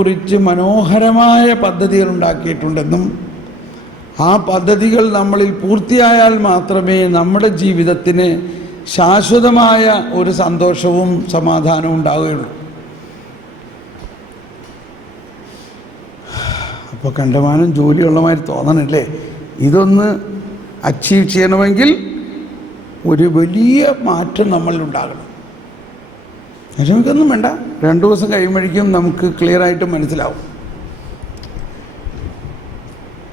കുറിച്ച് മനോഹരമായ പദ്ധതികൾ ഉണ്ടാക്കിയിട്ടുണ്ടെന്നും ആ പദ്ധതികൾ നമ്മളിൽ പൂർത്തിയായാൽ മാത്രമേ നമ്മുടെ ജീവിതത്തിന് ശാശ്വതമായ ഒരു സന്തോഷവും സമാധാനവും ഉണ്ടാവുകയുള്ളൂ. അപ്പോൾ കണ്ടമാനം ജോലിയുള്ളമാതിരി തോന്നണില്ലേ? ഇതൊന്ന് അച്ചീവ് ചെയ്യണമെങ്കിൽ ഒരു വലിയ മാറ്റം നമ്മളിലുണ്ടാകണം. വിഷമിക്കൊന്നും വേണ്ട, 2 ദിവസം കഴിയുമ്പോഴേക്കും നമുക്ക് ക്ലിയറായിട്ട് മനസ്സിലാവും.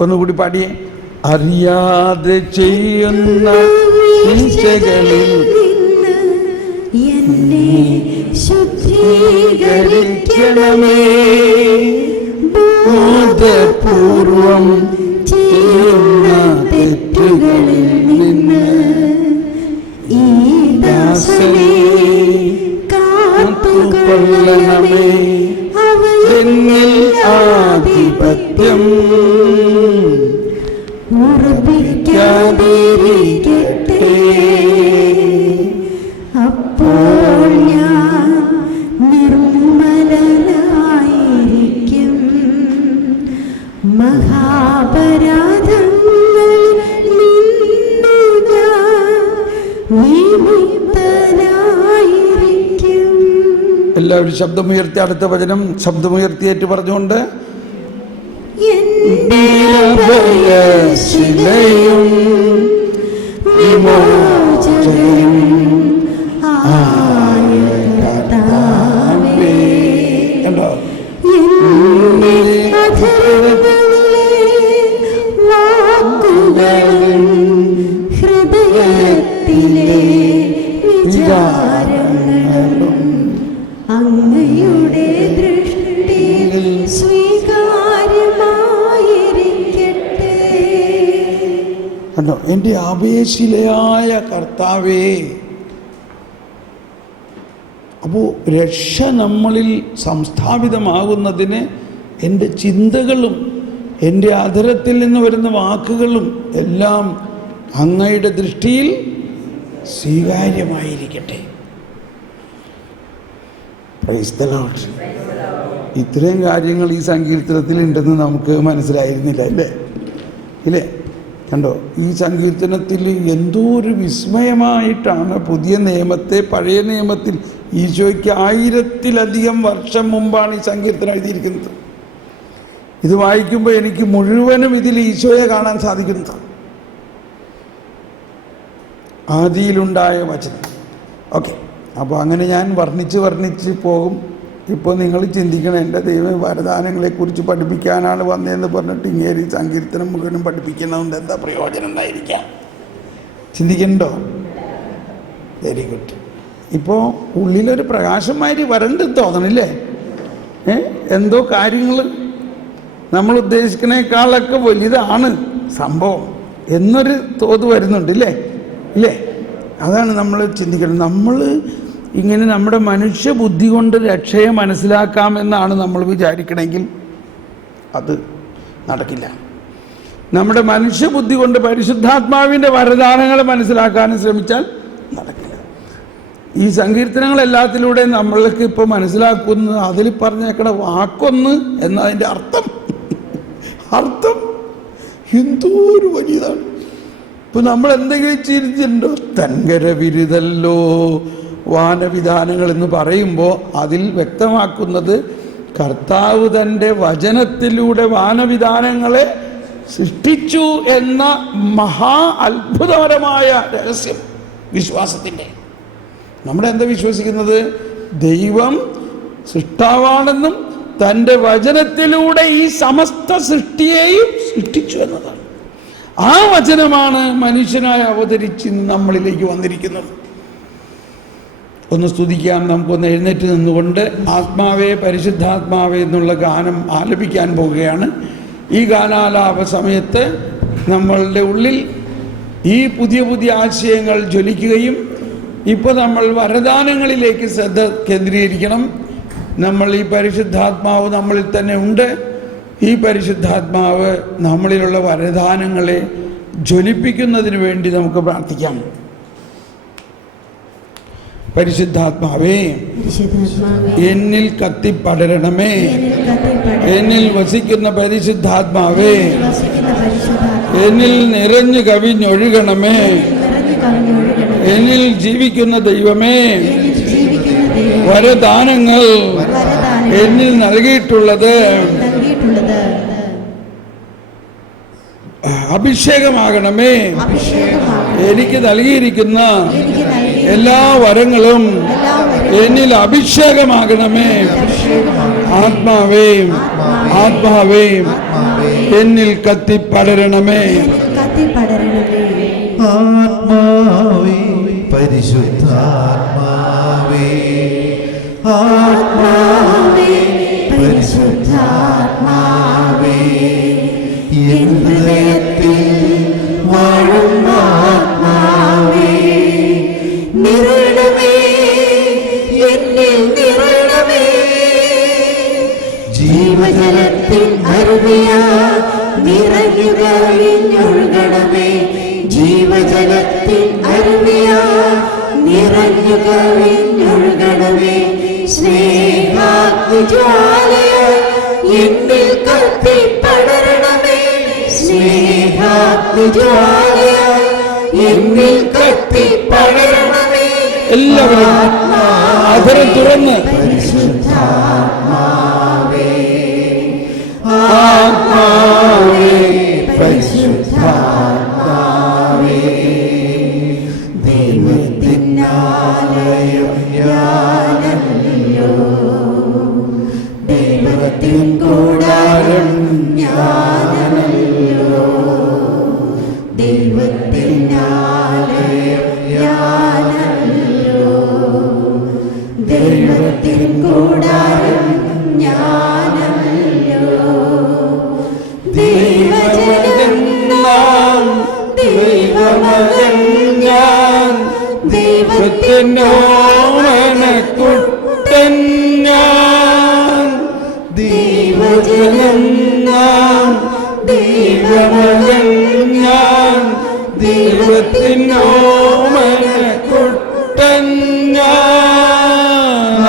ഒന്നുകൂടി പാടിയേ. അറിയാതെ ചെയ്യുന്ന ശിക്ഷകളിൽ ശുദ്ധീകരിക്കണമേ, ബോധപൂർവം ചെയ്യുന്ന തെറ്റുകളിൽ നിന്ന് ഈ ദാസനെ കാത്തുകൊള്ളണമേ, എന്നിൽ ആധിപത്യം ഉറപ്പിക്കാതിരിക്കട്ടെ. അപ്പോൾ ഞാൻ നിർമ്മലനായിരിക്കും, മഹാപരാധങ്ങളിൽ നിന്ന് ഞാൻ വിമുക്തനായിരിക്കും. എല്ലാവരും ശബ്ദമുയർത്തി അടുത്ത വചനം ശബ്ദമുയർത്തിയേറ്റ് പറഞ്ഞുകൊണ്ട് ശിലയും വിമോചകനും ആയ കർത്താവേ, കണ്ടോ? വാക്കുകളും ഹൃദയത്തിലെ വിചാരങ്ങളും അങ്ങയുടെ ദൃഷ്ടിയിൽ സ്വീകാര്യമായിരിക്കട്ടെ. കണ്ടോ? എൻ്റെ അഭയശിലയായ കർത്താവേ. അപ്പോൾ രക്ഷ നമ്മളിൽ സംസ്ഥാപിതമാകുന്നതിന് എൻ്റെ ചിന്തകളും എൻ്റെ അധരത്തിൽ നിന്ന് വരുന്ന വാക്കുകളും എല്ലാം അങ്ങയുടെ ദൃഷ്ടിയിൽ സ്വീകാര്യമായിരിക്കട്ടെ. Praise the Lord. ഇത്രയും കാര്യങ്ങൾ ഈ സങ്കീർത്തനത്തിൽ ഉണ്ടെന്ന് നമുക്ക് മനസ്സിലായിരുന്നില്ല, ഇല്ലേ? കണ്ടോ? ഈ സങ്കീർത്തനത്തിൽ എന്തോ ഒരു വിസ്മയമായിട്ടാണ് പുതിയ നിയമത്തെ പഴയ നിയമത്തിൽ ഈശോയ്ക്ക് 1000-ലധികം വർഷം മുമ്പാണ് ഈ സങ്കീർത്തനം എഴുതിയിരിക്കുന്നത്. ഇത് വായിക്കുമ്പോൾ എനിക്ക് മുഴുവനും ഇതിൽ ഈശോയെ കാണാൻ സാധിക്കുന്നത്. ആദിയിലുണ്ടായ വചനം. ഓക്കെ, അപ്പോൾ അങ്ങനെ ഞാൻ വർണ്ണിച്ച് പോകും. ഇപ്പോൾ നിങ്ങൾ ചിന്തിക്കണം, എൻ്റെ ദൈവ വരദാനങ്ങളെക്കുറിച്ച് പഠിപ്പിക്കാനാണ് വന്നതെന്ന് പറഞ്ഞിട്ട് ഇങ്ങനെ ഈ സങ്കീർത്തനം മുഴുവനും പഠിപ്പിക്കുന്നതുകൊണ്ട് എന്താ പ്രയോജനം ഉണ്ടായിരിക്കാം? ചിന്തിക്കണ്ടോ? Very good. ഇപ്പോൾ ഉള്ളിലൊരു പ്രകാശമായിട്ട് വരണ്ട് തോന്നണില്ലേ? എന്തോ കാര്യങ്ങൾ നമ്മൾ ഉദ്ദേശിക്കുന്നേക്കാളൊക്കെ വലുതാണ് സംഭവം എന്നൊരു തോത് വരുന്നുണ്ട്, ഇല്ലേ? അതാണ് നമ്മൾ ചിന്തിക്കണം. നമ്മൾ ഇങ്ങനെ നമ്മുടെ മനുഷ്യ ബുദ്ധി കൊണ്ട് രക്ഷയെ മനസ്സിലാക്കാമെന്നാണ് നമ്മൾ വിചാരിക്കണമെങ്കിൽ അത് നടക്കില്ല. നമ്മുടെ മനുഷ്യ ബുദ്ധി കൊണ്ട് പരിശുദ്ധാത്മാവിൻ്റെ വരദാനങ്ങളെ മനസ്സിലാക്കാനും ശ്രമിച്ചാൽ നടക്കില്ല. ഈ സങ്കീർത്തനങ്ങളെല്ലാത്തിലൂടെ നമ്മൾക്ക് ഇപ്പോൾ മനസ്സിലാക്കുന്നത് അതിൽ പറഞ്ഞേക്കണ വാക്കൊന്ന് എന്നതിൻ്റെ അർത്ഥം എന്തോ ഒരു വലിയതാണ്. ഇപ്പം നമ്മൾ എന്തെങ്കിലും ചിരിച്ചിട്ടുണ്ടോ? തൻകര വിരുതല്ലോ വാനവിധാനങ്ങൾ എന്ന് പറയുമ്പോൾ അതിൽ വ്യക്തമാക്കുന്നത് കർത്താവ് തൻ്റെ വചനത്തിലൂടെ വാനവിധാനങ്ങളെ സൃഷ്ടിച്ചു എന്ന മഹാ അത്ഭുതകരമായ രഹസ്യം വിശ്വാസത്തിൻ്റെ. നമ്മളെന്താ വിശ്വസിക്കുന്നത്? ദൈവം സൃഷ്ടാവാണെന്നും തൻ്റെ വചനത്തിലൂടെ ഈ സമസ്ത സൃഷ്ടിയെയും സൃഷ്ടിച്ചു എന്നതാണ്. ആ വചനമാണ് മനുഷ്യനായി അവതരിച്ച് നമ്മളിലേക്ക് വന്നിരിക്കുന്നത്. ഒന്ന് സ്തുതിക്കാം. നമുക്കൊന്ന് എഴുന്നേറ്റ് നിന്നുകൊണ്ട് ആത്മാവേ പരിശുദ്ധാത്മാവേ എന്നുള്ള ഗാനം ആലപിക്കാൻ പോവുകയാണ്. ഈ ഗാനാലാപ സമയത്ത് നമ്മളുടെ ഉള്ളിൽ ഈ പുതിയ ആശയങ്ങൾ ജ്വലിക്കുകയും ഇപ്പോൾ നമ്മൾ വരദാനങ്ങളിലേക്ക് ശ്രദ്ധ കേന്ദ്രീകരിക്കണം. നമ്മൾ ഈ പരിശുദ്ധാത്മാവ് നമ്മളിൽ തന്നെ ഉണ്ട്. ഈ പരിശുദ്ധാത്മാവ് നമ്മളിലുള്ള വരദാനങ്ങളെ ജ്വലിപ്പിക്കുന്നതിന് വേണ്ടി നമുക്ക് പ്രാർത്ഥിക്കാം. പരിശുദ്ധാത്മാവേ എന്നിൽ കത്തിപ്പടരണമേ. എന്നിൽ വസിക്കുന്ന പരിശുദ്ധാത്മാവേ, എന്നിൽ നിറഞ്ഞു കവിഞ്ഞൊഴുകണമേ. എന്നിൽ ജീവിക്കുന്ന ദൈവമേ, വരദാനങ്ങൾ എന്നിൽ നൽകിയിട്ടുള്ളത് അഭിഷേകമാകണമേ. എനിക്ക് നൽകിയിരിക്കുന്ന എല്ലാ വരങ്ങളും എന്നിൽ അഭിഷേകമാകണമേ. ആത്മാവേ, ആത്മാവേ, എന്നിൽ കത്തിപ്പടരണമേ. ആത്മാവേ, പരിശുദ്ധാത്മാവേ, ആത്മാവേ, പരിശുദ്ധാത്മാവേ, എൻ ഹൃദയത്തിൽ വാഴുന്ന ആത്മാവേ, നിറയണമേ, എന്നിൽ നിറയണമേ. ജീവജലത്തിൽ അരുവിയാ നിറഞ്ഞു കവിഞ്ഞൊഴുകണമേ. ജീവജലത്തിൽ അരുവിയാ നിറഞ്ഞു കവിഞ്ഞൊഴുകണമേ. സ്നേഹാഗ്നിജ്വാലയ എന്നിൽ കത്തിപ്പടരണമേ. സ്നേഹാഗ്നിജ്വാലയ എന്നിൽ കത്തിപ്പടരണമേ. എല്ലാവരും അധരം തുറന്ന് പരിശുദ്ധാത്മാവേ, ആത്മാവേ, പരിശുദ്ധാത്മാവേ, ദൈവത്തിനാലയം ഞാനല്ലോ, ദൈവത്തിൻ കൂടാരം ഞാനല്ലോ, ദൈവത്തിനാലയം ഞാനല്ലോ, ദൈവത്തിൻ കൂടാരം ഞാനല്ലോ. ദൈവജനം നാം, ദൈവമകൻ ഞാൻ, ദൈവത്തിനോമനക്കുട്ടൻ ഞാൻ. ദൈവജനം നാം, ദൈവമകൻ ഞാൻ, ദൈവത്തിനോമനക്കുട്ടൻ ഞാൻ.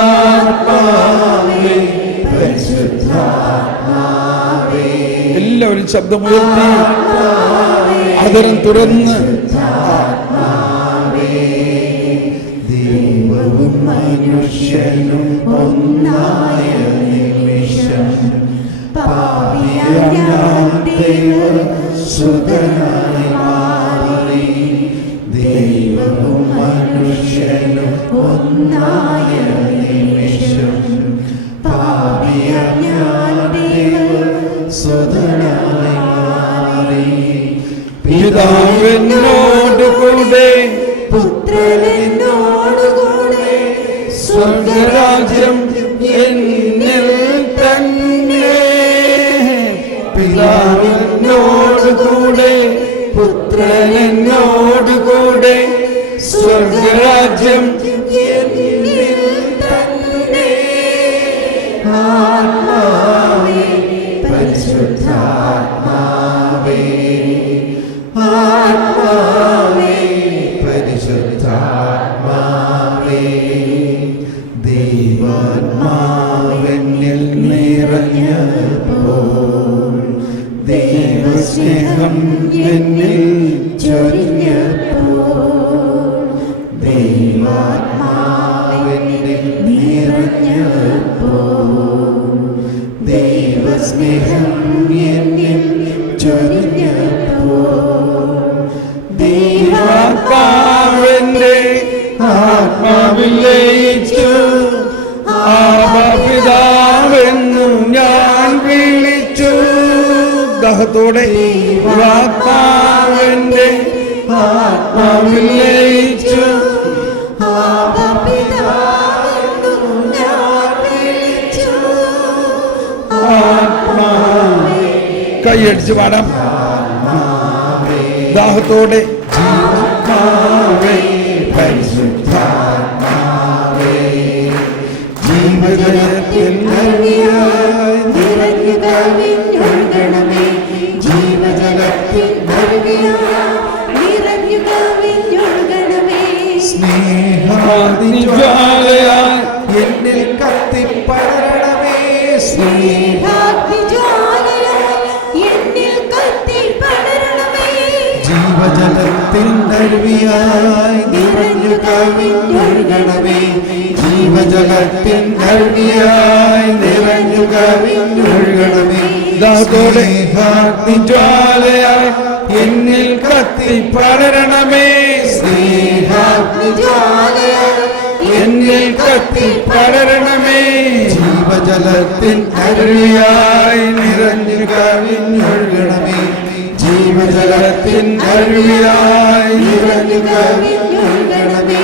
ആത്മാവേ, പരിശുദ്ധാത്മാവേ, എല്ലാവരും ശബ്ദമുയർത്തി അധരം തുറന്ന് ദൈവവും മനുഷ്യനും ഒന്നായ നിമിഷം പാപിയായ ഞാൻ ദൈവസുതനായി മാറി. ദൈവവും മനുഷ്യനും ഒന്നായ നിമിഷം പാപിയായ ഞാൻ ദൈവസുതനായി മാറി. പിതാവിനോടുകൂടെ പുത്രനോടുകൂടെ സ്വർഗരാജ്യം എന്നിൽ തന്നെ. പിതാവിനോടുകൂടെ പുത്രനോടുകൂടെ സ്വർഗരാജ്യം എന്നിൽ തന്നെ. ആത്മാവേ, പരിശുദ്ധാത്മാവേ, ആത്മാവേ, പരിശുദ്ധാത്മാവേ, ദൈവാത്മാവെന്നിൽ നിറഞ്ഞപ്പോൾ, ദൈവസ്നേഹം എന്നിൽ ചൊരിഞ്ഞപ്പോൾ, ദൈവാത്മാവെന്നിൽ നിറഞ്ഞപ്പോൾ, ദൈവസ്നേഹം എന്നിൽ ചൊരിഞ്ഞപ്പോൾ, ദൈവാത്മാവിന്റെ ആത്മാവിൽ ലയിച്ചു. പിതാവെന്നു ഞാൻ വിളിച്ചു. ദാഹത്തോടെ ദൈവാത്മാവിന്റെ ആത്മാവിൽ ലയിച്ചു. കൈയടിച്ച് പാടാം. ദാഹത്തോടെ ജീവാത്മാവേ, പരിശുദ്ധാത്മാവേ, ജീവജലത്തിൽ നിറഞ്ഞു കവിഞ്ഞൊഴുകണമേ. ജീവജലത്തിൽ നിറഞ്ഞു കവിഞ്ഞൊഴുകണമേ. സ്നേഹാഗ്നിജ്വാലയാൽ എന്നിൽ കത്തിപ്പടരണമേ. സ്നേഹാഗ്നി ജീവജലത്തിൻ അരുവിയായി നിറഞ്ഞു കവിഞ്ഞൊഴുകണമേ. ജീവജലത്തിൻ അരുവിയായി നിറഞ്ഞു കവിഞ്ഞൊഴുകണമേ. ദാഹത്തോടെ ജ്വാലയായി എന്നിൽ കത്തി പടരണമേ. സ്നേഹാഗ്നിജ്വാലയായി എന്നിൽ കത്തി പടരണമേ. ജീവജലത്തിൻ അരുവിയായി നിറഞ്ഞു കവിഞ്ഞൊഴുകണമേ. ജീവജലത്തിൻ അരുവിയായി നിറഞ്ഞു കവിഞ്ഞൊഴുകണമേ.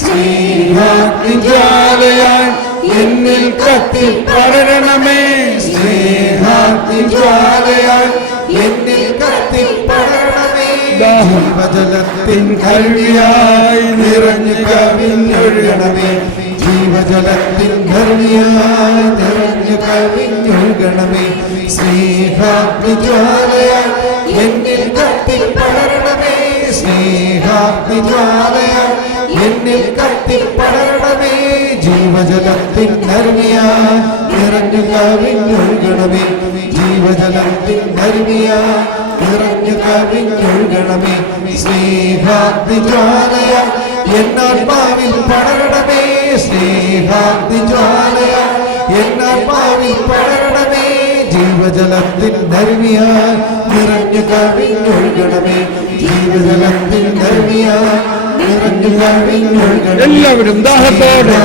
സ്നേഹാഗ്നിജ്വാലയായി എന്നിൽ കത്തി പടരണമേ. സ്നേഹാഗ്നിജ്വാലയായി എന്നിൽ കത്തിപ്പടരണമേ. ജീവജലത്തിൻ അരുവിയായി നിറഞ്ഞു കവിഞ്ഞൊഴുകണമേ. ജീവജലത്തിൻ അരുവിയായി നിറഞ്ഞു കവിഞ്ഞൊഴുകണമേ. സ്നേഹാഗ്നിജ്വാലയായി എന്നിൽ കത്തിപ്പടരണമേ. സ്നേഹാഗ്നിജ്വാലയായി എന്നിൽ കത്തിപ്പടരണമേ. ജീവജലത്തിൻ അരുവിയായി നിറഞ്ഞു കവിഞ്ഞൊഴുകണമേ. ജീവജലത്തിൻ അരുവിയായി നിറഞ്ഞു കവിഞ്ഞൊഴുകണമേ. സ്നേഹാഗ്നിജ്വാലയായി എന്നാത്മാവിൽ പടരണമേ. സ്നേഹാഗ്നിജ്വാലയായി എന്നാത്മാവിൽ പടരണമേ. ജീവജലത്തിൻ അരുവിയായി നിറഞ്ഞു കവിഞ്ഞൊഴുകണമേ. ജീവജലത്തിൻ അരുവിയായി നിറഞ്ഞു കവിഞ്ഞൊഴുകണമേ. എല്ലാവരും ദാഹത്തോടെ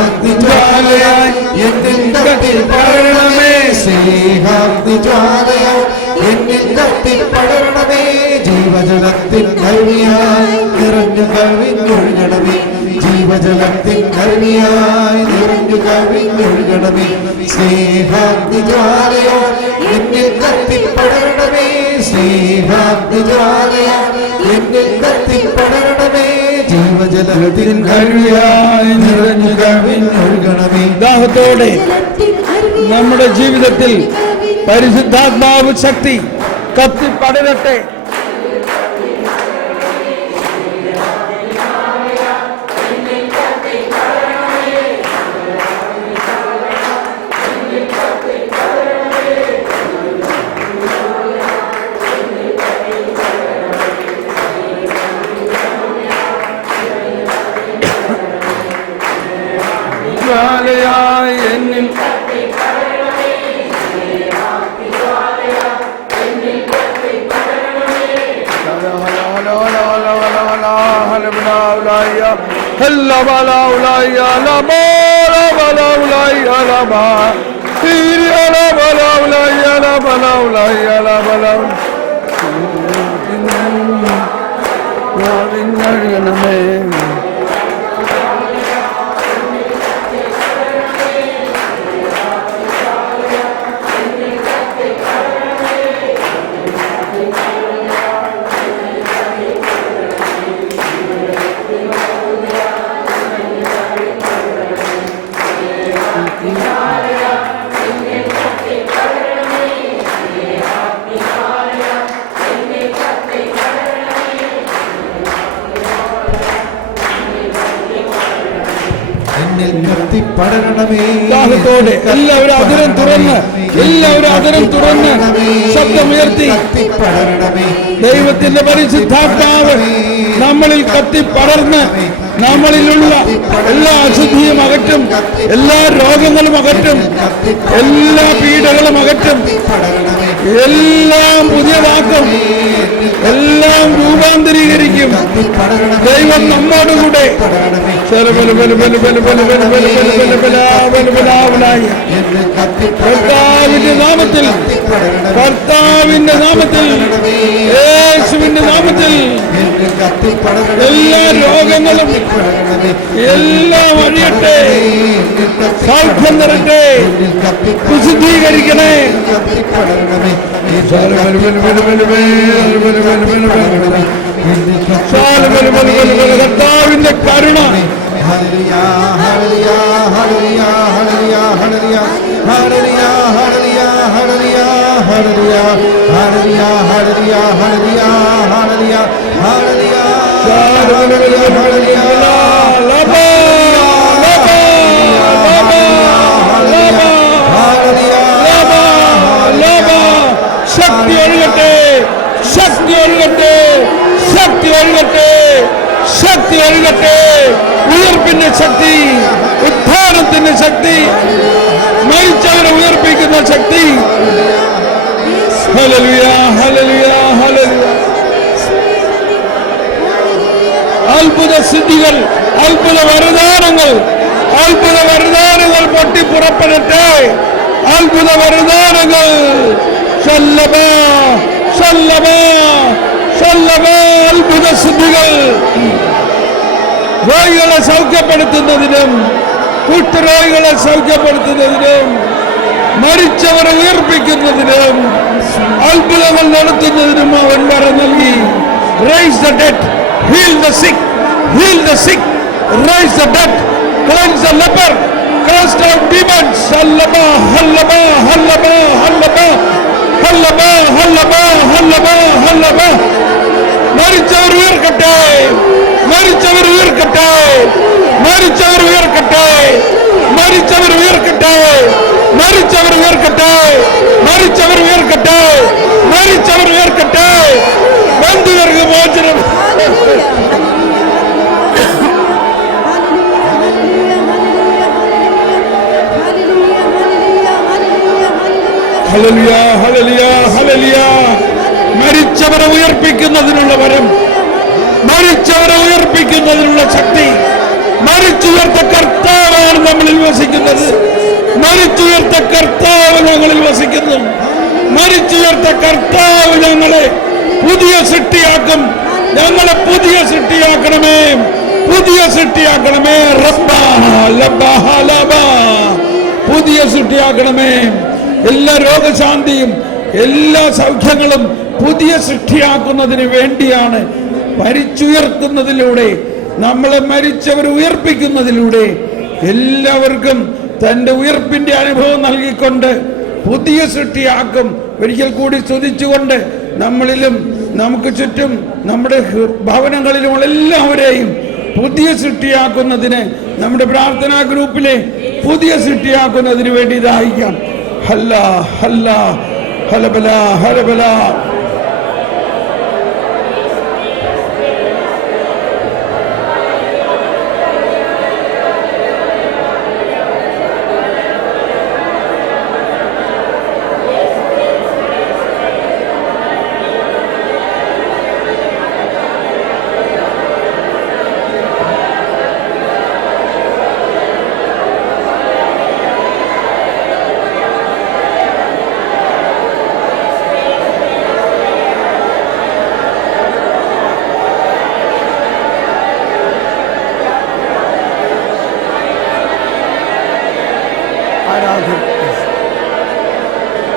ജ്വാലയായി എന്നിൽ കത്തിപ്പടരണമേ. സ്നേഹാഗ്നിജ്വാലയായി എന്നിൽ കത്തിപ്പടരണമേ. ജീവജലത്തിൻ അരുവിയായി നിറഞ്ഞു കവിഞ്ഞൊഴുകണമേ. ജീവജലത്തിൻ അരുവിയായി നിറഞ്ഞു കവിഞ്ഞൊഴുകണമേ. സ്നേഹാഗ്നിജ്വാലയായി എന്നിൽ കത്തിപ്പടരണമേ. സ്നേഹാഗ്നിജ്വാലയായി എന്നിൽ കത്തിപ്പടരണമേ. ജീവജലത്തിൻ അരുവിയായി നിറഞ്ഞു കവിഞ്ഞൊഴുകണമേ. ദാഹത്തോടെ നമ്മുടെ ജീവിതത്തിൽ പരിശുദ്ധാത്മാവ് ശക്തി കത്തി പടരട്ടെ. ജ്വാലയായി എന്നിൽ കത്തിപ്പടരണമേ. ദാഹത്തോടെ എല്ലാവരും അതിരം തുറന്ന് ശബ്ദമുയർത്തി കത്തിപ്പടരണമേ. ദൈവത്തിന്റെ പരിശുദ്ധാത്മാവ് നമ്മളിൽ കത്തിപ്പടർന്ന് നമ്മളിലുള്ള എല്ലാ അശുദ്ധിയും അകറ്റും, എല്ലാ രോഗങ്ങളും അകറ്റും, എല്ലാ പീഡകളും അകറ്റും, എല്ലാം പുതിയതാക്കും, എല്ലാം രൂപാന്തരീകരിക്കും. ദൈവം നമ്മോടുകൂടെ കർത്താവിന്റെ നാമത്തിൽ യേശുവിന്റെ നാമത്തിൽ എല്ലാ രോഗങ്ങളും എല്ലാം അഴിയട്ടെ, സൗഖ്യം തരട്ടെ, വിശുദ്ധീകരിക്കണേ. കർത്താവിന്റെ കരുണ ശക്തി ഒഴുകട്ടെ, ശക്തി ഒഴുകട്ടെ, ശക്തി ഒഴുകട്ടെ, ശക്തി ഒഴുകട്ടെ, ഉയർപ്പിന്റെ ശക്തി, ഉത്ഥാനത്തിന്റെ ശക്തി, മരിച്ചവരെ ഉയർപ്പിക്കുന്ന ശക്തി. Hallelujah, hallelujah, hallelujah. അത്ഭുത സിദ്ധികൾ, അത്ഭുത വരദാനങ്ങൾ, അത്ഭുത വരദാനങ്ങൾ പൊട്ടിപ്പുറപ്പെടട്ടെ. അത്ഭുത വരദാനങ്ങൾ. ശല്ലഭ, ശല്ലഭ, ശല്ലഭ. അത്ഭുത സിദ്ധികൾ രോഗികളെ സൗഖ്യപ്പെടുത്തുന്നതിനും കുഷ്ഠരോഗികളെ സൗഖ്യപ്പെടുത്തുന്നതിനും മരിച്ചവരെ ഉയർപ്പിക്കുന്നതിനും അത്ഭുതങ്ങൾ നടത്തുന്നതിനും അവൻ വരം നൽകി. Raise the dead, heal the sick, heal the sick, raise the dead, cleanse the leper, cast out demons. Hallaba, hallaba, hallaba, hallaba, hallaba, hallaba, hallaba, hallaba. മരിച്ചവർ ഉയർക്കട്ടെ, മരിച്ചവർ ഉയർക്കട്ടെ, മരിച്ചവർ ഉയർക്കട്ടെ, മരിച്ചവർ ഉയർക്കട്ടെ, മരിച്ചവർ ഉയർക്കട്ടെ, മരിച്ചവർ ഉയർക്കട്ടെ, മരിച്ചവർ ഉയർക്കട്ടെ. ബന്ധുവർക്ക് മോചനം. Hallelujah, hallelujah, hallelujah. മരിച്ചവരെ ഉയർപ്പിക്കുന്നതിനുള്ള വരം, മരിച്ചവരെ ഉയർപ്പിക്കുന്നതിനുള്ള ശക്തി. മരിച്ചുയർത്ത കർത്താവാണ് നമ്മളിൽ വസിക്കുന്നത്. മരിച്ചുയർത്ത കർത്താവ് ഞങ്ങളിൽ വസിക്കുന്നു. മരിച്ചുയർത്ത കർത്താവ് ഞങ്ങളെ പുതിയ സൃഷ്ടിയാക്കും. ഞങ്ങളെ പുതിയ സൃഷ്ടിയാക്കണമേ, പുതിയ സൃഷ്ടിയാക്കണമേ. പുതിയ സൃഷ്ടിയാക്കണമേ. എല്ലാ രോഗശാന്തിയും എല്ലാ സൗഖ്യങ്ങളും പുതിയ സൃഷ്ടിയാക്കുന്നതിന് വേണ്ടിയാണ്. മരിച്ചുയർത്തുന്നതിലൂടെ, നമ്മളെ മരിച്ചവർ ഉയർപ്പിക്കുന്നതിലൂടെ എല്ലാവർക്കും തൻ്റെ ഉയർപ്പിന്റെ അനുഭവം നൽകിക്കൊണ്ട് പുതിയ സൃഷ്ടിയാക്കും. ഒരിക്കൽ കൂടി സ്തുതിച്ചുകൊണ്ട് നമ്മളിലും നമുക്ക് ചുറ്റും നമ്മുടെ ഭവനങ്ങളിലുമുള്ള എല്ലാവരെയും പുതിയ സൃഷ്ടിയാക്കുന്നതിന്, നമ്മുടെ പ്രാർത്ഥനാ ഗ്രൂപ്പിലെ പുതിയ സൃഷ്ടിയാക്കുന്നതിന് വേണ്ടി ദാഹിക്കാം. ഹല്ല ഹല്ല ഹലബല ഹലബല.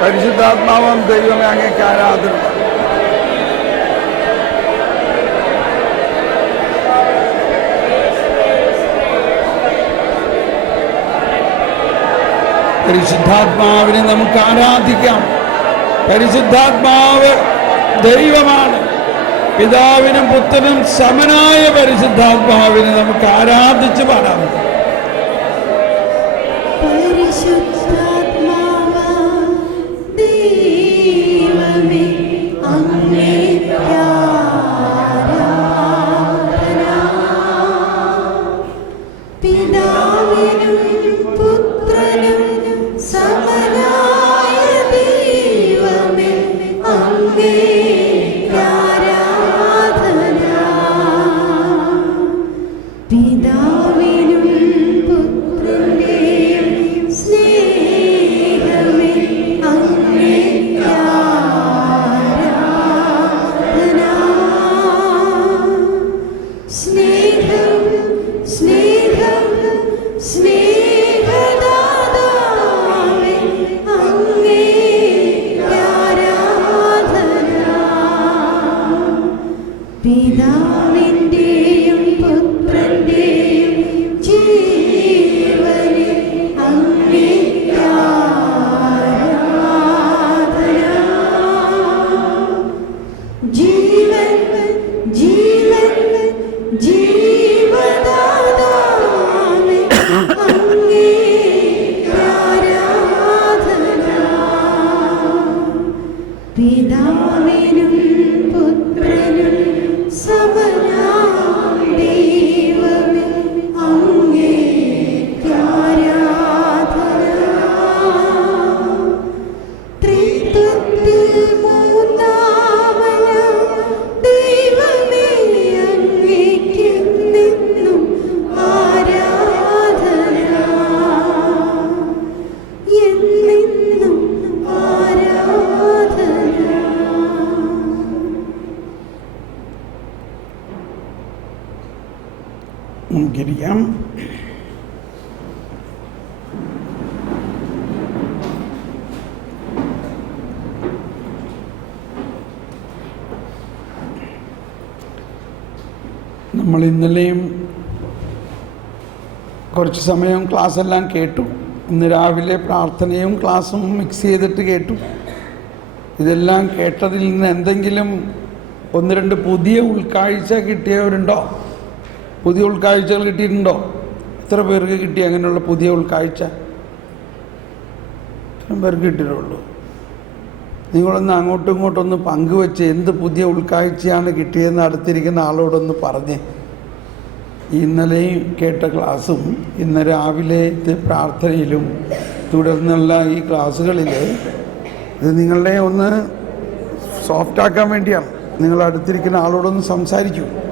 പരിശുദ്ധാത്മാവം ദൈവമേ അങ്ങേക്ക് ആരാധന. പരിശുദ്ധാത്മാവിനെ നമുക്ക് ആരാധിക്കാം. പരിശുദ്ധാത്മാവ് ദൈവമാണ്. പിതാവിനും പുത്രനും സമനായ പരിശുദ്ധാത്മാവിനെ നമുക്ക് ആരാധിച്ച് പാടാം. പിതാവിനും പുത്രനും സമനായ മൂന്നാമന ദൈവമേ അങ്ങേക്കെന്നെന്നും ആരാധന എന്നെന്നും ആരാധന. നമുക്കിരിക്കാം. നമ്മൾ ഇന്നലെയും കുറച്ച് സമയം ക്ലാസ്സെല്ലാം കേട്ടു. ഇന്ന് രാവിലെ പ്രാർത്ഥനയും ക്ലാസ്സും മിക്സ് ചെയ്തിട്ട് കേട്ടു. ഇതെല്ലാം കേട്ടതിൽ നിന്ന് എന്തെങ്കിലും ഒന്ന് രണ്ട് പുതിയ ഉൾക്കാഴ്ച കിട്ടിയവരുണ്ടോ? പുതിയ ഉൾക്കാഴ്ചകൾ കിട്ടിയിട്ടുണ്ടോ? എത്ര പേർക്ക് കിട്ടി അങ്ങനെയുള്ള പുതിയ ഉൾക്കാഴ്ച? ഇത്രയും പേർക്ക് കിട്ടിയിട്ടുള്ളൂ. നിങ്ങളൊന്ന് അങ്ങോട്ടും ഇങ്ങോട്ടൊന്ന് പങ്കുവെച്ച് എന്ത് പുതിയ ഉൾക്കാഴ്ചയാണ് കിട്ടിയതെന്ന് അടുത്തിരിക്കുന്ന ആളോടൊന്ന് പറഞ്ഞേ. ഇന്നലെയും കേട്ട ക്ലാസ്സും ഇന്ന് രാവിലത്തെ പ്രാർത്ഥനയിലും തുടർന്നുള്ള ഈ ക്ലാസ്സുകളിൽ ഇത് നിങ്ങളുടെ ഒന്ന് സോഫ്റ്റാക്കാൻ വേണ്ടിയാണ്. നിങ്ങൾ അടുത്തിരിക്കുന്ന ആളോടൊന്ന് സംസാരിക്കൂ.